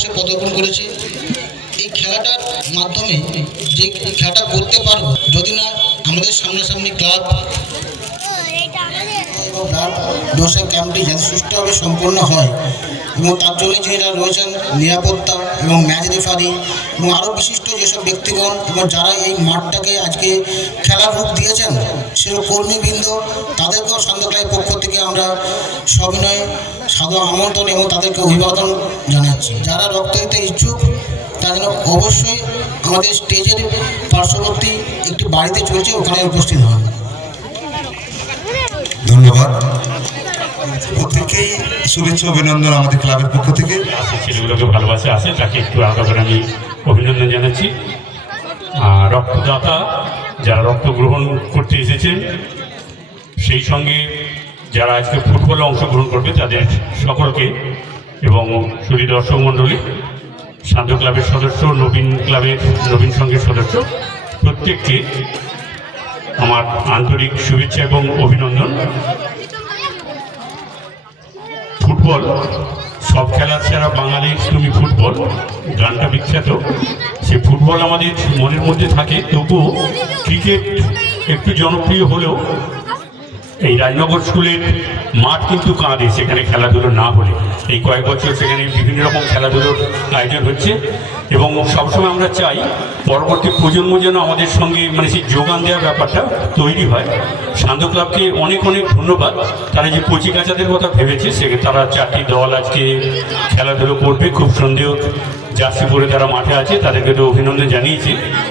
ভারতবর্ষে পদার্পণ করেছে। এই খেলাটার মাধ্যমে যে খেলাটা করতে পারব, যদি না আমাদের সামনাসামনি ক্লাব ডোনেশন ক্যাম্পটি যাতে সুষ্ঠুভাবে সম্পন্ন হয় এবং তার জন্য যারা রয়েছেন, নিরাপত্তা এবং ম্যাচ রেফারি এবং আরও বিশিষ্ট যেসব ব্যক্তিগণ এবং যারা এই মাঠটাকে আজকে খেলার রূপ দিয়েছেন, সেসব কর্মীবৃন্দ, তাদেরকেও সান্ধ্যক্লাবের পক্ষ থেকে আমরা সবিনয়ে সাদর আমন্ত্রণ এবং তাদেরকে অভিবাদন জানাচ্ছি। যারা রক্ত দিতে ইচ্ছুক তারা যেন অবশ্যই আমাদের স্টেজের পার্শ্ববর্তী একটি বাড়িতে চলছে ওখানে উপস্থিত হন। ধন্যবাদ। প্রত্যেককেই শুভেচ্ছা অভিনন্দন আমাদের ক্লাবের পক্ষ থেকে। ছেলেগুলোকে ভালোবাসে আছে তাকে একটু আলাদা করে আমি অভিনন্দন জানাচ্ছি। আর রক্তদাতা যারা রক্ত গ্রহণ করতে এসেছেন সেই সঙ্গে যারা আজকে ফুটবলে অংশগ্রহণ করবে তাদের সকলকে এবং সুদী দর্শক মণ্ডলী শান্ত ক্লাবের সদস্য, নবীন ক্লাবের, নবীন সংঘের সদস্য, প্রত্যেককে আমার আন্তরিক শুভেচ্ছা এবং অভিনন্দন। ফুটবল, সব খেলার ছাড়া বাঙালির তুমি ফুটবল গানটা বিখ্যাত। সে ফুটবল আমাদের মনের মধ্যে থাকে, তবুও ক্রিকেট একটু জনপ্রিয় হলেও এই রাজনগর স্কুলের মাঠ কিন্তু কাঁদে সেখানে খেলাধুলো না হলে এই কয়েক বছর সেখানে বিভিন্ন রকম খেলাধুলোর আয়োজন হচ্ছে এবং সবসময় আমরা চাই পরবর্তী প্রজন্ম যেন আমাদের সঙ্গে মানে সেই যোগান দেওয়ার ব্যাপারটা তৈরি হয়। শান্ত ক্লাবকে অনেক অনেক ধন্যবাদ। তারা যে কচি কাচাদের কথা ভেবেছে, সে তারা চারটি দল আজকে খেলাধুলো করবে। খুব সন্দেহ জার্সি পরে তারা মাঠে আছে, তাদেরকে তো অভিনন্দন জানিয়েছি।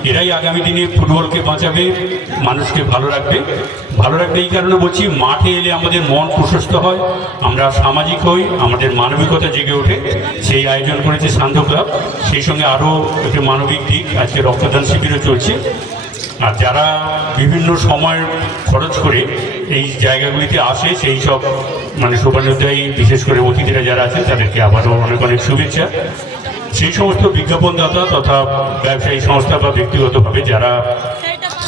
এরাই আগামী দিনে ফুটবলকে বাঁচাবে, মানুষকে ভালো রাখবে। ভালো রাখবে এই কারণে বলছি, মাঠে এলে আমাদের মন প্রশস্ত হয়, আমরা সামাজিক হই, আমাদের মানবিকতা জেগে ওঠে। সেই আয়োজন করেছে শান্ত ক্লাব। সেই সঙ্গে আরও একটি মানবিক দিক, আজকে রক্তদান শিবিরও চলছে। আর যারা বিভিন্ন সময় খরচ করে এই জায়গাগুলিতে আসে, সেই সব মানে শোভাযোদ্ধাই বিশেষ করে অতিথিরা যারা আছেন তাদেরকে আবারও অনেক অনেক শুভেচ্ছা। সেই সমস্ত বিজ্ঞাপনদাতা তথা ব্যবসায়ী সংস্থা বা ব্যক্তিগতভাবে যারা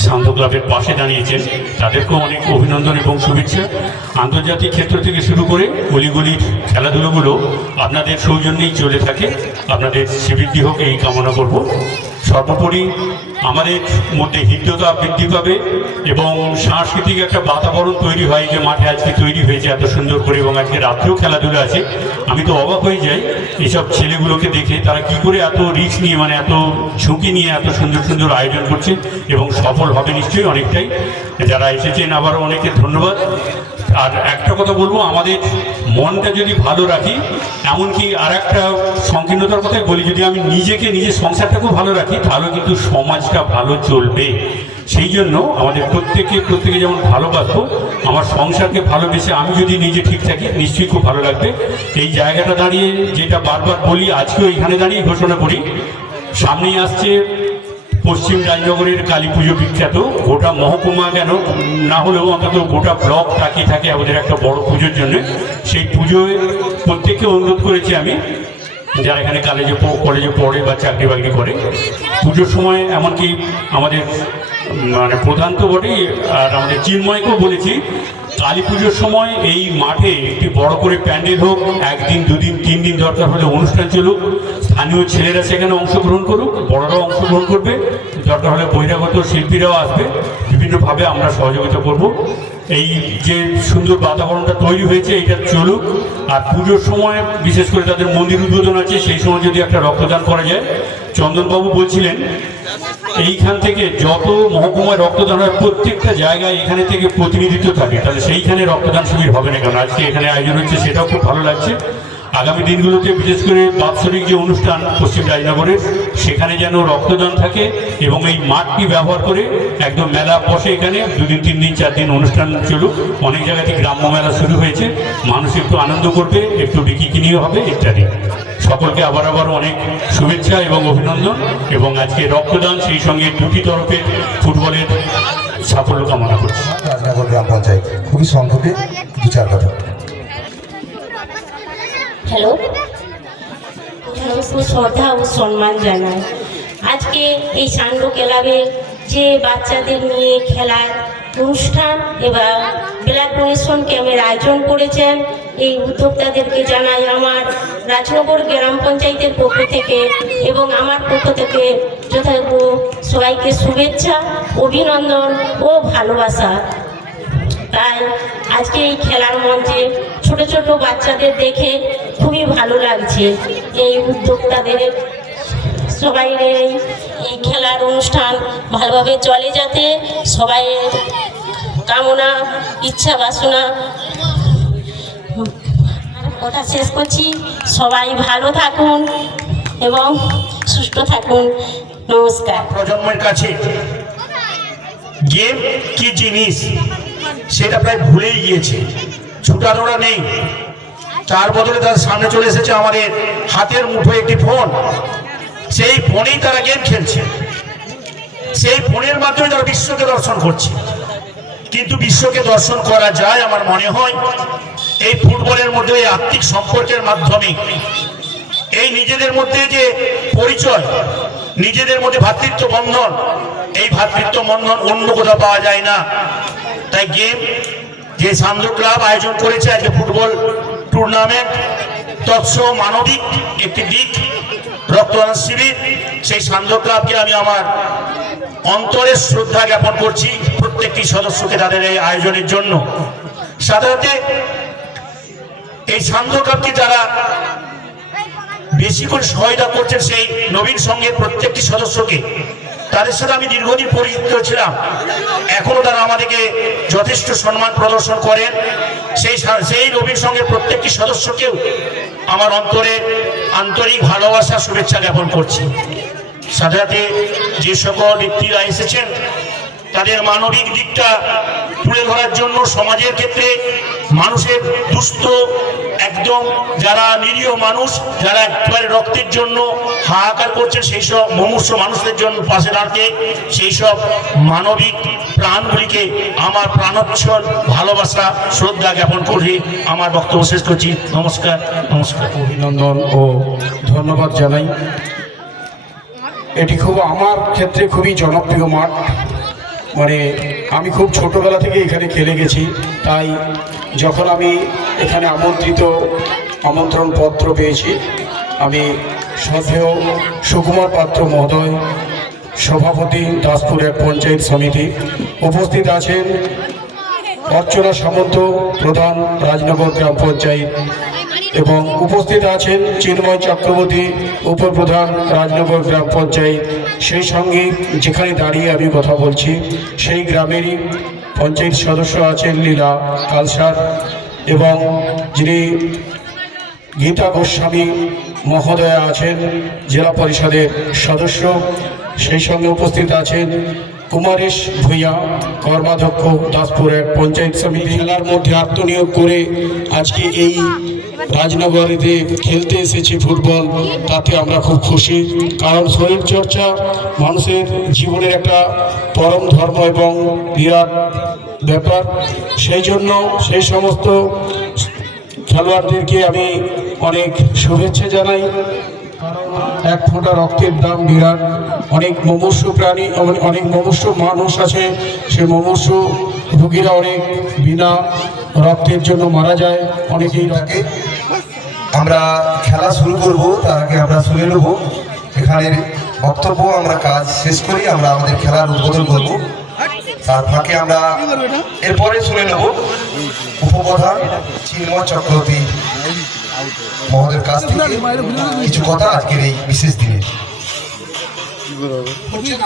সান্ধ্য ক্লাবের পাশে দাঁড়িয়েছেন, তাদেরকেও অনেক অভিনন্দন এবং শুভেচ্ছা। আন্তর্জাতিক ক্ষেত্র থেকে শুরু করে গলিগুলির খেলাধুলোগুলো আপনাদের সৌজন্যেই চলে থাকে। আপনাদের শ্রীবৃদ্ধি হোক, এই কামনা করব। সর্বোপরি আমাদের মধ্যে হৃদ্যতা বৃদ্ধি পাবে এবং সাংস্কৃতিক একটা বাতাবরণ তৈরি হয় যে মাঠে আজকে তৈরি হয়েছে এত সুন্দর করে এবং আজকে রাত্রেও খেলাধুলা আছে। আমি তো অবাক হয়ে যাই এসব ছেলেগুলোকে দেখে তারা কি করে এত রিস্ক নিয়ে মানে এত ঝুঁকি নিয়ে এত সুন্দর সুন্দর আয়োজন করছে এবং সফল হবে নিশ্চয়ই অনেকটাই। যারা এসেছেন আবারও অনেকে ধন্যবাদ। আর একটা কথা বলব, আমাদের মনটা যদি ভালো রাখি, এমনকি আর একটা সংকীর্ণতার কথাই বলি, যদি আমি নিজেকে, নিজের সংসারটাকেও ভালো রাখি, তাহলে কিন্তু সমাজটা ভালো চলবে। সেই জন্য আমাদের প্রত্যেকে প্রত্যেকে যেমন ভালোবাসবো, আমার সংসারকে ভালোবেসে আমি যদি নিজে ঠিক থাকি, নিশ্চয়ই খুব ভালো লাগবে। এই জায়গাটা দাঁড়িয়ে যেটা বারবার বলি, আজকেও এখানে দাঁড়িয়ে ঘোষণা করি, সামনেই আসছে পশ্চিম রাজনগরের কালী পুজো বিখ্যাত। গোটা মহকুমা কেন? না হলেও অন্তত গোটা ব্লক তাকিয়ে থাকে আমাদের একটা বড় পুজোর জন্য। সেই পুজোয় প্রত্যেককে অনুরোধ করেছি আমি, যারা এখানে কলেজে কলেজে পড়ে বা চাকরি বাকরি করে। পুজোর সময় এমনকি আমাদের মানে প্রধান তো বটেই, আর আমাদের চিন্ময়কেও বলেছি কালী পুজোর সময় এই মাঠে একটি বড় করে প্যান্ডেল হোক, একদিন, দুদিন তিন দিন দরকার হলে অনুষ্ঠান চলুক। স্থানীয় ছেলেরা সেখানে অংশগ্রহণ করুক, বড়রাও অংশগ্রহণ করবে। দরকার হলে বহিরাগত শিল্পীরাও আসবে। বিভিন্নভাবে আমরা সহযোগিতা করব। এই যে সুন্দর বাতাবরণটা তৈরি হয়েছে, এটা চলুক। আর পুজোর সময়, বিশেষ করে তাদের মন্দির উদ্বোধন আছে, সেই সময় যদি একটা রক্তদান করা যায়। চন্দনবাবু বলছিলেন, এইখান থেকে যত মহকুমায় রক্তদান হয়, প্রত্যেকটা জায়গায় এখানে থেকে প্রতিনিধিত্ব থাকে। তাহলে সেইখানে রক্তদান শিবির হবে না কেন? আজকে এখানে আয়োজন হচ্ছে, সেটাও খুব ভালো লাগছে। আগামী দিনগুলোতে বিশেষ করে বাৎসরিক যে অনুষ্ঠান পশ্চিম রাজনগরের সেখানে যেন রক্তদান থাকে এবং এই মাঠটি ব্যবহার করে একদম মেলা বসে এখানে দুদিন, তিন দিন, চার দিন অনুষ্ঠান চলুক। অনেক জায়গাতে গ্রাম্য মেলা শুরু হয়েছে। মানুষ একটু আনন্দ করবে, একটু বিকি কিনিও হবে ইত্যাদি। সকলকে আবার আবার অনেক শুভেচ্ছা এবং অভিনন্দন এবং আজকে রক্তদান, সেই সঙ্গে দুটি তরফের ফুটবলের সাফল্য কামনা করছি। রাজনগর গ্রাম পঞ্চায়েত, খুবই সংক্ষেপে দু চার কথা। হ্যালো। শ্রদ্ধা ও সম্মান জানাই। আজকে এই সান্ড ক্লাবের যে বাচ্চাদের নিয়ে খেলার অনুষ্ঠান এবং ব্লাড ডোনেশন ক্যাম্পের আয়োজন করেছেন, এই উদ্যোক্তাদেরকে জানাই আমার রাজনগর গ্রাম পঞ্চায়েতের পক্ষ থেকে এবং আমার পক্ষ থেকে যথাযথ সবাইকে শুভেচ্ছা, অভিনন্দন ও ভালোবাসা। তাই আজকে এই খেলার মঞ্চে ছোট ছোট বাচ্চাদের দেখে খুবই ভালো লাগছে। এই উদ্যোক্তাদের সবাই এই খেলার অনুষ্ঠান ভালোভাবে চলে যাতে সবাইয়ের কামনা, ইচ্ছা, বাসনা কথা শেষ করছি। সবাই ভালো থাকুন এবং সুস্থ থাকুন। নমস্কার। প্রজন্মের কাছে গেম কি জিনিস? সেটা প্রায় ভুলেই গিয়েছে। ছুটানোরা নেই। তার বদলে তার সামনে চলে এসেছে আমাদের হাতের মুঠো একটি ফোন। সেই ফোনেই তারা গেম খেলছে। সেই ফোনের মাধ্যমে তারা বিশ্বকে দর্শন করছে। কিন্তু বিশ্বকে দর্শন করা যায় আমার মনে হয়, এই ফুটবলের মধ্যে, এই আত্মিক সম্পর্কের মাধ্যমে। এই নিজেদের মধ্যে যে পরিচয়, নিজেদের মধ্যে ভ্রাতৃত্ব বন্ধন এই ভ্রাতৃত্ব বন্ধন অন্য কোথাও পাওয়া যায় না। তাই গেম যে সান্ধ্র ক্লাব আয়োজন করেছে আজকে ফুটবল টুর্নামেন্ট তৎস মানবিক একটি দিক, রক্তদান শিবির, সেই সান্ধ্র ক্লাবকে আমি আমার অন্তরের শ্রদ্ধা জ্ঞাপন করছি প্রত্যেকটি সদস্যকে তাদের এই আয়োজনের জন্য। সাধারণত এই সান্ধ্র ক্লাবকে যারা বেশি করে সহায়তা করছেন সেই নবীন সঙ্গের প্রত্যেকটি সদস্যকে তাদের সাথে আমি দীর্ঘদিন পরিচিত ছিলাম। এখনও তারা আমাদেরকে যথেষ্ট সম্মান প্রদর্শন করেন। সেই সেই নবীন সঙ্গে প্রত্যেকটি সদস্যকেও আমার অন্তরে আন্তরিক ভালোবাসা, শুভেচ্ছা জ্ঞাপন করছি। সাথে যে সকল ব্যক্তিরা এসেছেন, তাদের মানবিক দিকটা তুলে ধরার জন্য সমাজের ক্ষেত্রে মানুষের দুস্থ, একদম যারা নিরীহ মানুষ, যারা একেবারে রক্তের জন্য হাহাকার করছেন সেই সব মুমূর্ষ মানুষদের জন্য পাশে দাঁড়িয়ে, সেই সব মানবিক প্রাণগুলিকে আমার প্রাণোচ্ছল ভালোবাসা, শ্রদ্ধা জ্ঞাপন করে আমার বক্তব্য শেষ করছি। নমস্কার নমস্কার। অভিনন্দন ও ধন্যবাদ জানাই। এটি খুব আমার ক্ষেত্রে খুবই জনপ্রিয় মাঠ। মানে আমি খুব ছোটবেলা থেকে এখানে খেলে গেছি। তাই যখন আমি এখানে আমন্ত্রিত আমন্ত্রণ পত্র পেয়েছি, আমি সদেহ সুকুমার পাত্র মহোদয়, সভাপতি দাসপুর এক পঞ্চায়েত সমিতি উপস্থিত আছেন। অর্চনা সামন্ত, প্রধান রাজনগর গ্রাম পঞ্চায়েত। এবং উপস্থিত আছেন চিন্ময় চক্রবর্তী, উপপ্রধান রাজনগর গ্রাম পঞ্চায়েত। সেই সঙ্গে যেখানে দাঁড়িয়ে আমি কথা বলছি, সেই গ্রামেরই পঞ্চায়েত সদস্য আছেন লীলা কালসার এবং যিনি গীতা গোস্বামী মহোদয়া আছেন, জেলা পরিষদের সদস্য। সেই সঙ্গে উপস্থিত আছেন কুমারেশ ভূঁইয়া, কর্মাধ্যক্ষ দাসপুর এক পঞ্চায়েত সমিতি। খেলার মধ্যে আত্মনিয়োগ করে আজকে এই রাজনগরীতে খেলতে এসেছি ফুটবল, তাতে আমরা খুব খুশি। কারণ শরীর চর্চা মানুষের জীবনের একটা পরম ধর্ম এবং বিরাট ব্যাপার। সেই জন্য সেই সমস্ত খেলোয়াড়দেরকে আমি অনেক শুভেচ্ছা জানাই। কারণ এক ফোঁটা রক্তের দাম বিরাট। অনেক মুমূর্ষু প্রাণী অনেক- মুমূর্ষু মানুষ আছে। সে মুমূর্ষু রুগীরা অনেক বিনা রক্তের জন্য মারা যায়। অনেকেই থাকে আমরা খেলা শুরু করব, তার আগে আমরা শুনে নেব। এখানের বক্তব্য, আমরা কাজ শেষ করি, আমরা আমাদের খেলার উদ্বোধন করব। তার ফাঁকে আমরা এরপরে শুনে নেব। উপপ্রধান চিন্ময় চক্রবর্তী। মহোদয়ের কাছ থেকে কিছু কথা আজকের এই বিশেষ দিনে।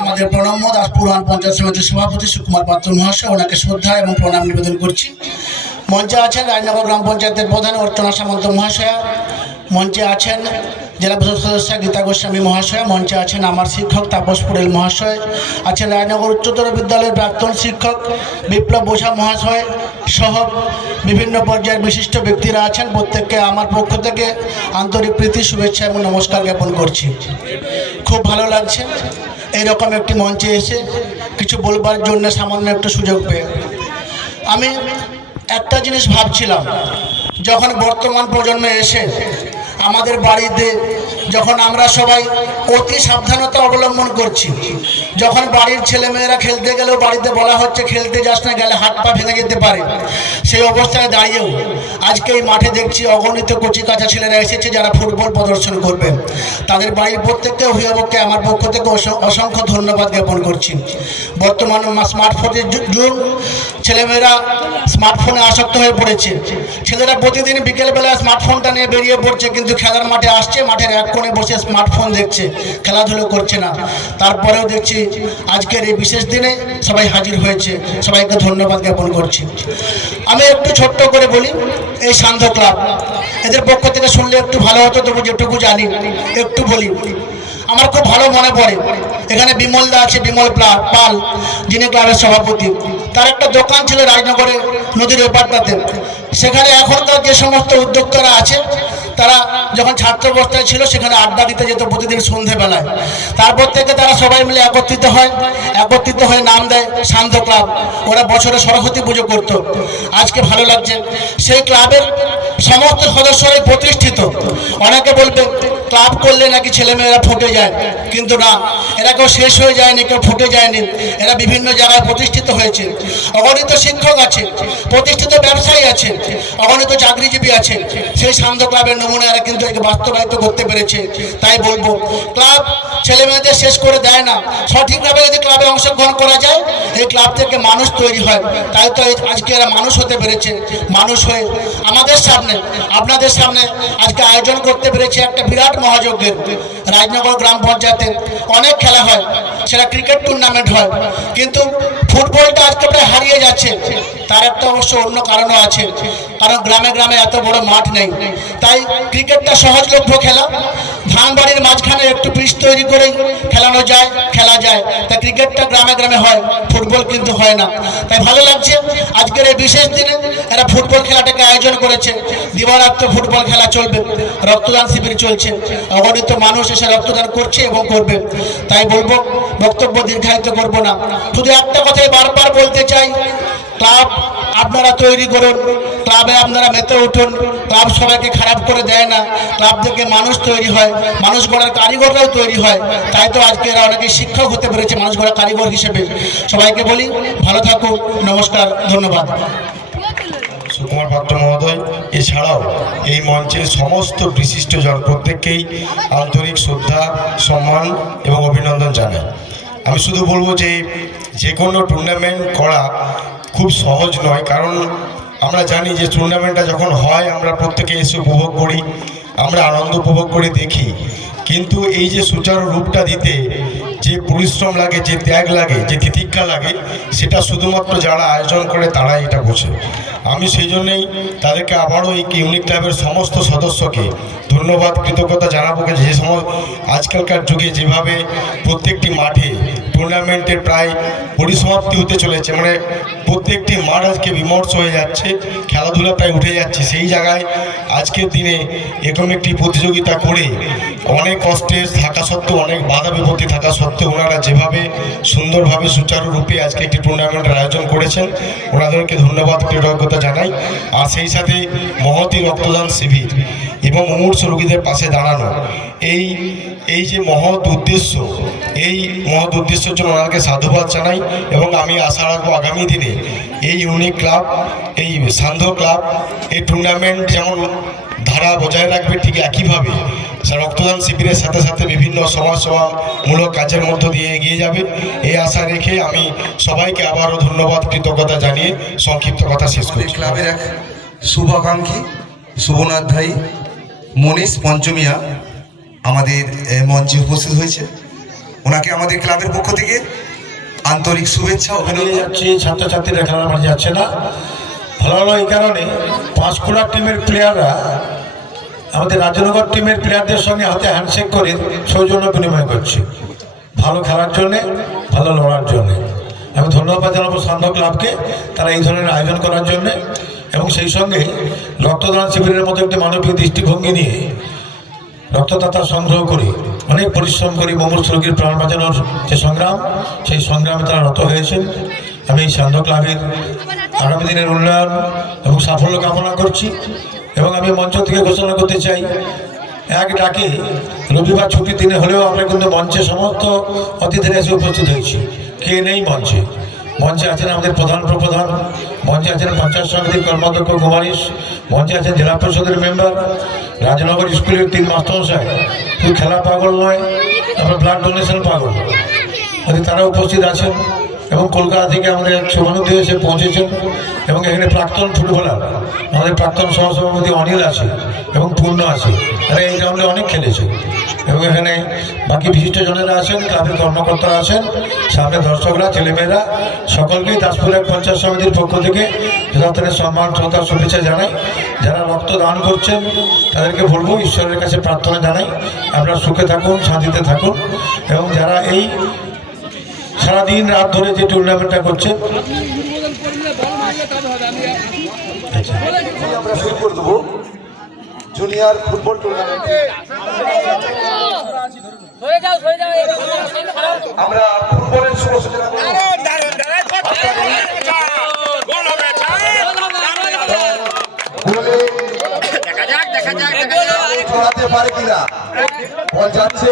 আমাদের প্রণম্য দাস পুরাণ পঞ্চায়েত সমিতির সভাপতি সুকুমার পাত্র মহাশয়, ওনাকে শ্রদ্ধা এবং প্রণাম নিবেদন করছি। মঞ্চে আছেন রাজনগর গ্রাম পঞ্চায়েতের প্রধান অর্চনা সামন্ত মহাশয়া। মঞ্চে আছেন জেলা পরিষদ সদস্য গীতা গোস্বামী মহাশয়, মঞ্চে আছেন আমার শিক্ষক তাপস পুরেল মহাশয়, আছেন রায়নগর উচ্চতর বিদ্যালয়ের প্রাক্তন শিক্ষক বিপ্লব বোঝা মহাশয় সহ বিভিন্ন পর্যায়ের বিশিষ্ট ব্যক্তিরা আছেন। প্রত্যেককে আমার পক্ষ থেকে আন্তরিক প্রীতি, শুভেচ্ছা এবং নমস্কার জ্ঞাপন করছি। খুব ভালো লাগছে। এইরকম একটি মঞ্চে এসে কিছু বলবার জন্য সামান্য একটু সুযোগ পেয়ে। আমি একটা জিনিস ভাবছিলাম, যখন বর্তমান প্রজন্মে এসে আমাদের বাড়িতে যখন আমরা সবাই অতি সাবধানতা অবলম্বন করছি, যখন বাড়ির ছেলেমেয়েরা খেলতে গেলেও বাড়িতে বলা হচ্ছে খেলতে যাস না, গেলে হাত পা ভেঙে যেতে পারে। সেই অবস্থায় দাঁড়িয়েও আজকে এই মাঠে দেখছি অগণিত কচি কাঁচা ছেলেরা এসেছে যারা ফুটবল প্রদর্শন করবে। তাদের বাড়ির প্রত্যেককে অভিভাবককে, আমার পক্ষ থেকে অস- অসংখ্য ধন্যবাদ জ্ঞাপন করছি। বর্তমান স্মার্টফোনের যুগ ছেলেমেয়েরা স্মার্টফোনে আসক্ত হয়ে পড়েছে। ছেলেরা প্রতিদিন বিকেলবেলা স্মার্টফোনটা নিয়ে বেরিয়ে পড়ছে, কিন্তু খেলার মাঠে আসছে, মাঠের এক কোণে বসে স্মার্টফোন দেখছে, খেলাধুলো করছে না। তারপরেও দেখছি আজকের এই বিশেষ দিনে সবাই হাজির হয়েছে, সবাইকে ধন্যবাদ জ্ঞাপন করছি। আমি একটু ছোট্ট করে বলি, এই শান্ত ক্লাব। এদের পক্ষ থেকে শুনলে একটু ভালো হতো, তবু যেটুকু জানি, একটু বলি। আমার খুব ভালো মনে পড়ে। এখানে বিমল দা আছে, বিমল পাল, যিনি ক্লাবের সভাপতি। তার একটা দোকান ছিল রাজনগরে নদীর ওপারটাতে সেখানে এখনকার যে সমস্ত উদ্যোক্তারা আছে তারা যখন ছাত্র অবস্থায় ছিল, সেখানে আড্ডা দিতে যেত প্রতিদিন সন্ধেবেলায়। তারপর থেকে তারা সবাই মিলে একত্রিত হয়, একত্রিত হয়ে নাম দেয় শান্ত ক্লাব। ওরা বছরে সরস্বতী পুজো করত। আজকে ভালো লাগছে। সেই ক্লাবের সমস্ত সদস্যরাই প্রতিষ্ঠিত। অনেকে বলবে ক্লাব করলে নাকি ছেলেমেয়েরা ফুটে যায়। কিন্তু না, এরা কেউ শেষ হয়ে যায়নি, কেউ ফুটে যায়নি। এরা বিভিন্ন জায়গায় প্রতিষ্ঠিত হয়েছে। অগণিত শিক্ষক আছে, প্রতিষ্ঠিত ব্যবসায়ী আছে, অগণিত চাকরিজীবী আছে। সেই শান্ত ক্লাবের নমুনা এরা কিন্তু একে বাস্তবায়িত করতে পেরেছে। তাই বলব, ক্লাব ছেলে মেয়েদের শেষ করে দেয় না। সঠিকভাবে যদি ক্লাবে অংশগ্রহণ করা যায়, এই ক্লাব থেকে মানুষ তৈরি হয়। তাই তো আজকে এরা মানুষ হতে পেরেছে। মানুষ হয়ে আমাদের সামনে, আপনাদের সামনে আজকে আয়োজন করতে পেরেছে একটা বিরাট মহাযজ্ঞের রাজনগর গ্রাম পঞ্চায়েতে অনেক খেলা হয়, সেটা ক্রিকেট টুর্নামেন্ট হয়, কিন্তু ফুটবলটা আজকে প্রায় হারিয়ে যাচ্ছে, তার একটা অবশ্য অন্য কারণও আছে। কারণ গ্রামে গ্রামে এত বড় মাঠ নেই। তাই ক্রিকেটটা সহজলভ্য খেলা। ধানবাড়ির মাঝখানে একটু পিচ তৈরি করেই খেলানো যায়, খেলা যায়। তাই ক্রিকেটটা গ্রামে গ্রামে হয়, ফুটবল কিন্তু হয় না। তাই ভালো লাগছে, আজকের এই বিশেষ দিনে এরা ফুটবল খেলাটাকে আয়োজন করেছে। দিবারাত্র ফুটবল খেলা চলবে, রক্তদান শিবির চলছে। অগণিত মানুষ এসে রক্তদান করছে এবং করবে। তাই বলব, বক্তব্য দীর্ঘায়িত করব না। শুধু একটা কথাই বারবার বলতে চাই, ক্লাব আপনারা তৈরি করুন ক্লাবে আপনারা মেতে উঠুন, ক্লাব সবাইকে খারাপ করে দেয় না, ক্লাব থেকে মানুষ তৈরি হয়, মানুষ গড়ার কারিগররাও তৈরি হয়। তাই তো আজকে এরা অনেকে শিক্ষক হতে পেরেছে মানুষ গড়ার কারিগর হিসেবে। সবাইকে বলি, ভালো থাকুন, নমস্কার, ধন্যবাদ। সুকুমার পাত্র মহোদয়, এছাড়াও এই মঞ্চের সমস্ত বিশিষ্ট বিশিষ্টজন প্রত্যেককেই আন্তরিক শ্রদ্ধা, সম্মান এবং অভিনন্দন জানাই। আমি শুধু বলব যে যে কোনো টুর্নামেন্ট করা খুব সহজ নয়, কারণ আমরা জানি যে টুর্নামেন্টটা যখন হয়, আমরা প্রত্যেকে এসে উপভোগ করি, আমরা আনন্দ উপভোগ করে দেখি। কিন্তু এই যে সুচারু রূপটা দিতে যে পরিশ্রম লাগে, যে ত্যাগ লাগে, যে তিতিক্ষা লাগে, সেটা শুধুমাত্র যারা আয়োজন করে তারাই এটা বোঝে। আমি সেই জন্যেই তাদেরকে আবারও এই ইউনিক ক্লাবের সমস্ত সদস্যকে ধন্যবাদ, কৃতজ্ঞতা জানাব যে সময় আজকালকার যুগে যেভাবে প্রত্যেকটি মাঠে টুর্নামেন্টের প্রায় পরিসমাপ্তি হতে চলেছে মানে প্রত্যেকটি মাঠ আজকে বিমর্ষ হয়ে যাচ্ছে, খেলাধুলা প্রায় উঠে যাচ্ছে। সেই জায়গায় আজকের দিনে এরকম একটি প্রতিযোগিতা করে অনেক কষ্টের থাকা সত্ত্বেও, অনেক বাধা বিপত্তি থাকা সত্ত্বেও ওনারা যেভাবে সুন্দরভাবে সুচারুরূপে আজকে একটি টুর্নামেন্টের আয়োজন করেছেন, ওনাদেরকে ধন্যবাদ, কৃতজ্ঞতা জানাই। আর সেই সাথে মহতি রক্তদান শিবির এবং মুমূর্ষ রোগীদের পাশে দাঁড়ানো। এই এই যে মহৎ উদ্দেশ্য, এই মহৎ উদ্দেশ্যের জন্য ওনাকে সাধুবাদ জানাই এবং আমি আশা রাখব আগামী দিনে এই ইউনিক ক্লাব এই সান্ধ্য ক্লাব এই টুর্নামেন্ট যেমন ধারা বজায় রাখবে ঠিক একইভাবে রক্তদান শিবিরের সাথে সাথে বিভিন্ন সমাজসেবামূলক কাজের মধ্য দিয়ে এগিয়ে যাবে। এই আশা রেখে আমি সবাইকে আবারও ধন্যবাদ কৃতজ্ঞতা জানিয়ে সংক্ষিপ্ত কথা শেষ করছি। ক্লাবের এক শুভাকাঙ্ক্ষী শুভনাধ্যায়ী মনীষ পঞ্চমিয়া আমাদের মঞ্চে উপস্থিত হয়েছে। ওনাকে আমাদের ক্লাবের পক্ষ থেকে আন্তরিক শুভেচ্ছা অভিনন্দন। যাচ্ছে ছাত্রছাত্রীরা খেলার মাঠে যাচ্ছে না। ভালো হলো এই কারণে পাঁশকুড়া টিমের প্লেয়াররা আমাদের রাজনগর টিমের প্লেয়ারদের সঙ্গে হাতে হ্যান্ডশেক করে সৌজন্য বিনিময় করছি। ভালো খেলার জন্যে, ভালো লড়ার জন্যে। আমি ধন্যবাদ জানাব সান্ধ্য ক্লাবকে, তারা এই ধরনের আয়োজন করার জন্যে। এবং সেই সঙ্গে রক্তদান শিবিরের মতো একটি মানবিক দৃষ্টিভঙ্গি নিয়ে রক্তদাতা সংগ্রহ করে। অনেক পরিশ্রম করি মুমূর্ষ রোগীর প্রাণ বাঁচানোর যে সংগ্রাম, সেই সংগ্রামে তারা রত হয়েছেন। আমি এই সান্ধ্য ক্লাবের আগামী দিনের উন্নয়ন এবং সাফল্য কামনা করছি। এবং আমি মঞ্চ থেকে ঘোষণা করতে চাই, এক ডাকে রবিবার ছুটির দিনে হলেও আমরা কিন্তু মঞ্চে সমস্ত অতিথিরা এসে উপস্থিত হয়েছি। কে নেই মঞ্চে? মঞ্চে আছেন আমাদের প্রধান প্রধান মঞ্চে আছেন পঞ্চায়েত সমিতির কর্মাধ্যক্ষ কুমারিশ, মঞ্চে আছেন জেলা পরিষদের মেম্বার, রাজনগর স্কুলের তিন মাস্টারমশাই। শুধু খেলা পাগল নয় আমরা ব্লাড ডোনেশন পাগল। তারা উপস্থিত আছেন। এবং কলকাতা থেকে আমাদের শুভানুদ্ধি এসে পৌঁছেছেন এবং এখানে প্রাক্তন ফুটবলার, আমাদের প্রাক্তন সহসভাপতি অনিল আছে এবং পূর্ণ আছে। তারা এই গ্রাউন্ডে অনেক খেলেছে। এবং এখানে বাকি বিশিষ্টজনেরা আছেন, ক্লাবের কর্মকর্তারা আছেন, সামনে দর্শকরা, ছেলেমেয়েরা, সকলকেই দাসপুর এক পঞ্চায়েত সমিতির পক্ষ থেকে যথার্থের সম্মান, শ্রদ্ধা, শুভেচ্ছা জানাই। যারা রক্ত দান করছেন, তাদেরকে বলব, ঈশ্বরের কাছে প্রার্থনা জানাই। আপনারা সুখে থাকুন, শান্তিতে থাকুন। এবং যারা এই সারাদিন রাত ধরে যে টুর্নামেন্টটা করছে। আমরা শুরু করে দেবো জুনিয়র ফুটবল টুর্নামেন্ট আমরা ফুটবলের শুভ সূচনা করব। গোলে চড়াতে পারে কিনা বল যাচ্ছে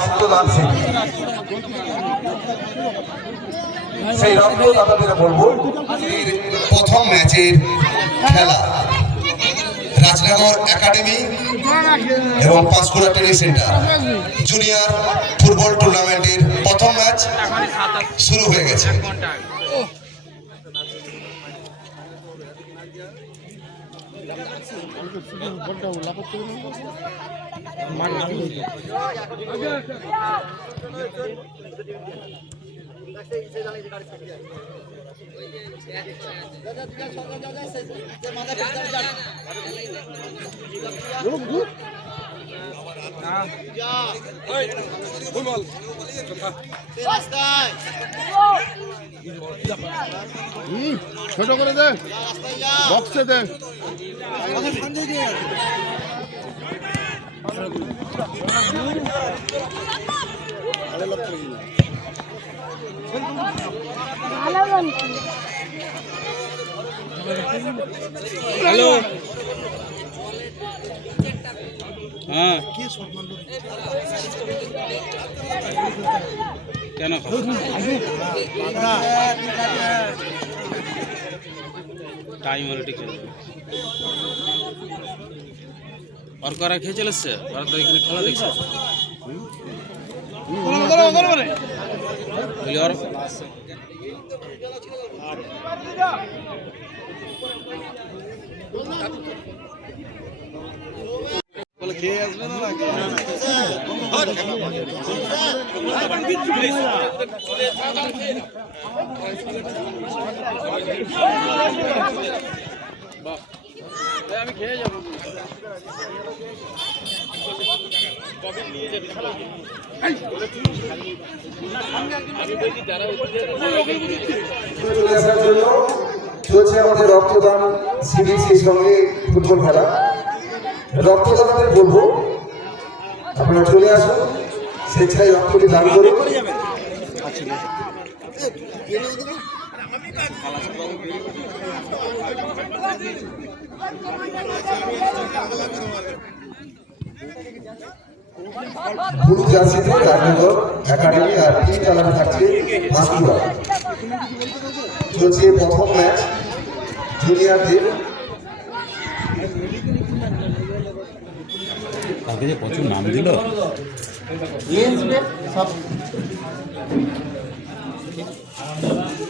রক্তদান সেই রক্তদাতাদের বলব প্রথম ম্যাচের খেলা। রাজনগর একাডেমি এবং Panskura tennis centre. Junior football টুর্নামেন্টের প্রথম ম্যাচ শুরু হয়ে গেছে। ছোট করে দে। বক্সে দে। হ্যালো হ্যাঁ। কেন? টাইম ঠিক আছে আর কারা খেয়ে চলে এসছে ওরা তো এখানে খেলা দেখছে। খেয়ে আসবে না আমি খেয়ে যাব। চলে আসার জন্য চলছে আমাদের রক্তদান শিবির সেই সঙ্গে ফুটবল খেলা। রক্তদান আমি বলব আপনারা চলে আসুন স্বেচ্ছায় রক্তটি দান করুন। হলুদ জার্সিতে রাজনগর একাডেমি আর টিম চালানো থাকছে বাঁকুড়া চলছে প্রথম ম্যাচ জুনিয়রদের। কালকে যে প্রচুর নাম দিল?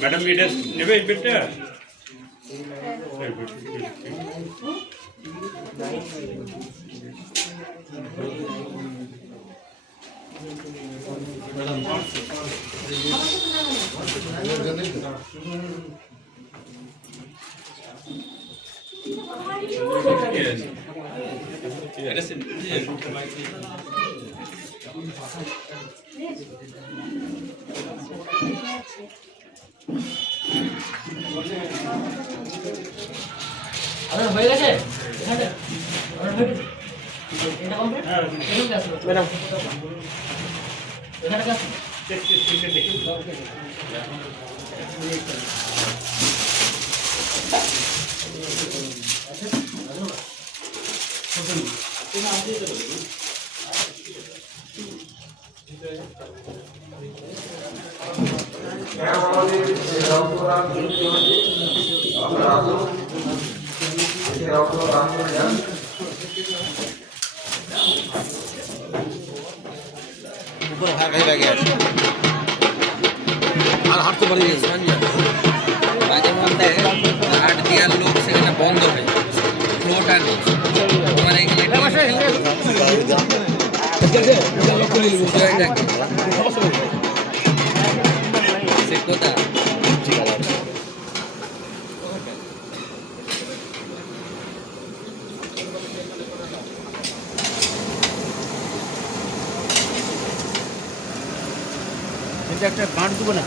ম্যাডাম এটা নেবে এই পেটটা Thank you. হয়ে গেছে এটা কমপ্লিট হ্যাঁ ম্যাডাম এখানে কাজ check check check check Thank you. আমাদের ঘেরাও করার জন্য আমরা আরও ঘেরাও করার আন্দোলন যান উপর ভাগাই আর হাঁটতে পারি মাঝে মধ্যে হাট দেওয়ার লোক সেখানে বন্ধ হয়ে ফ্লোটা নেই। মানে তোমার কোথায়? একটা বাঁট দেবো না?